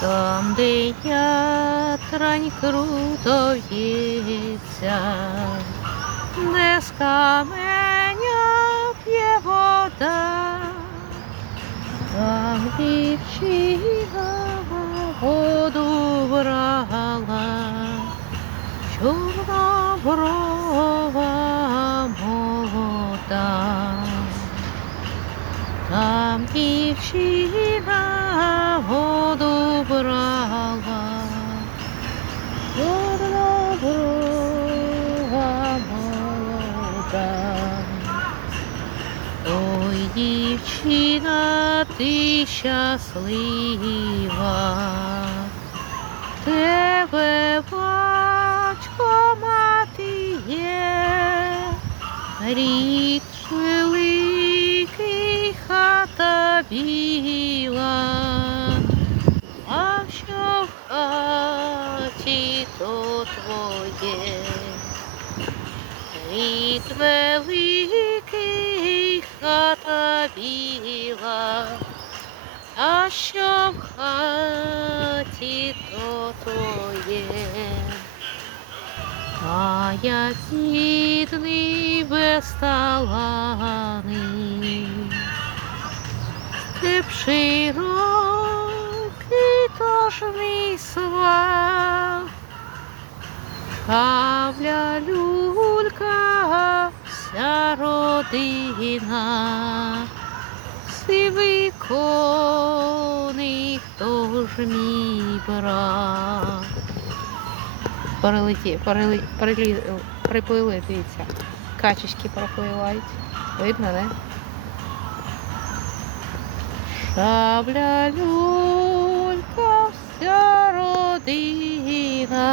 Там, де ятрань круто в'ється, де з каменя п'є вода, там дівчина воду брала, чорна брова молода. Там дівчина ти щаслива, тебе батько мати є, рід великий хата біла, а що в хаті то твоє. Рід великий хата біла, а що в хаті то твоє. А я бідний безталаний, степ широкий, тож мій свах, Шабля люлька, вся родина, сивий коник, тож мій брат. Перелеті, перелі, перелі, приплили, дивіться. Качечки пропливають. Видно, не? Шабля люлька, вся родина.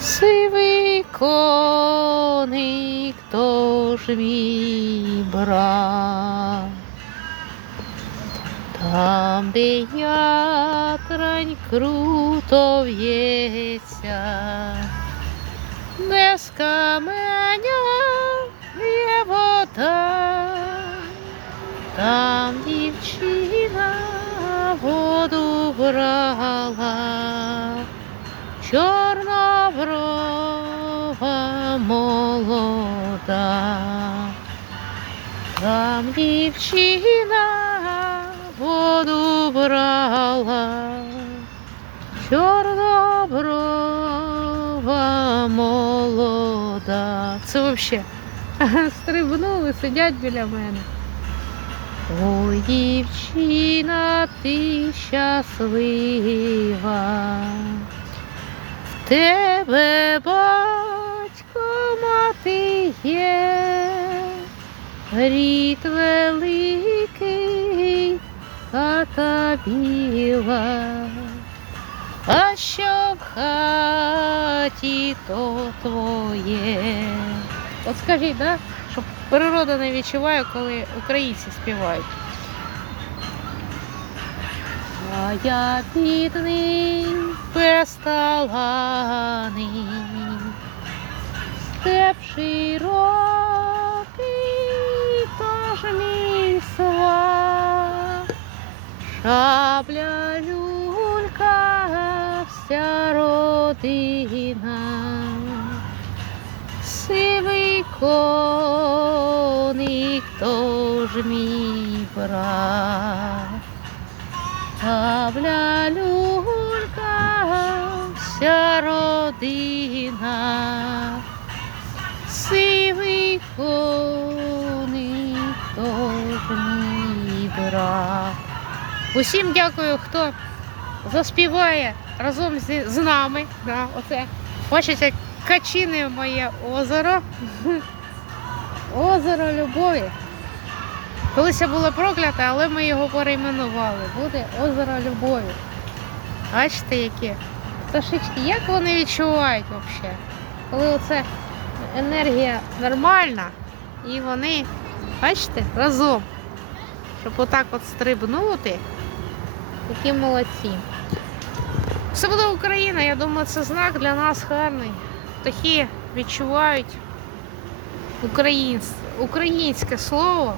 Сивий коник, тож мій. Там, де ятрань круто в'ється, без каменя є вода, там дівчина воду брала, чорна брова молода. Там дівчина воду брала, чорноброва молода. Це взагалі стрибнули, сидять біля мене. Ой, дівчина, ти щаслива. В тебе мати є. Рід великий, хата біла, а що в хаті, то твоє. От скажіть, да? що природа не відчуває, коли українці співають. А я бідний, безталаний, степ широкий, тож мій. Шабля люлька, вся родина, сивий коник, тож мій брат. Шабля люлька, вся родина, мій. Усім дякую, хто заспіває разом зі, з нами. Да, оце. Бачите, качине моє озеро. Озеро любові. Колись було прокляте, але ми його перейменували. Буде озеро любові. Бачите, які пташечки, як вони відчувають взагалі? Коли оце енергія нормальна, і вони, бачите, разом. Щоб отак от стрибнути. Які молодці. Все буде Україна, я думаю, це знак для нас гарний. Птахи відчувають українсь- українське слово,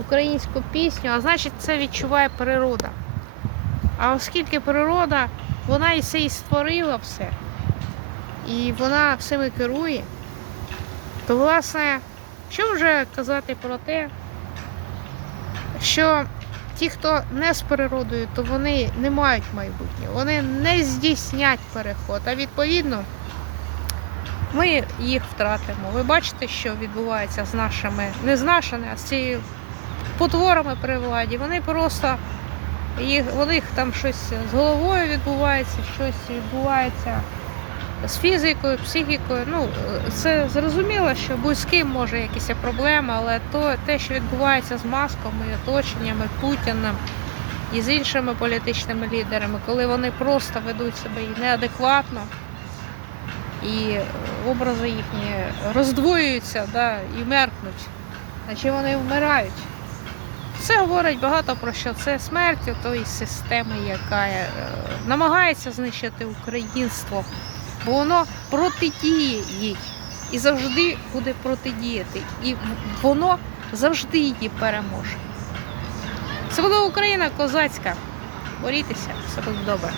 українську пісню, а значить це відчуває природа. А оскільки природа, вона і все і створила все, і вона всіми керує, то власне, що вже казати про те, що ті, хто не з природою, то вони не мають майбутнього, вони не здійснять переход, а відповідно ми їх втратимо. Ви бачите, що відбувається з нашими, не з нашими, а з цією потворами при владі. Вони просто їх, у них там щось з головою відбувається, щось відбувається з фізикою, психікою. Ну, це зрозуміло, що будь-ким може якісь проблеми, але то, те, що відбувається з масками, оточеннями, Путіним і з іншими політичними лідерами, коли вони просто ведуть себе неадекватно. І образи їхні роздвоюються да, і меркнуть, наче вони вмирають. Це говорить багато про що. Це смерть тої системи, яка е, намагається знищити українство, бо воно протидіє їй і завжди буде протидіяти. І воно завжди її переможе. Це була Україна козацька. Борітеся, все буде добре.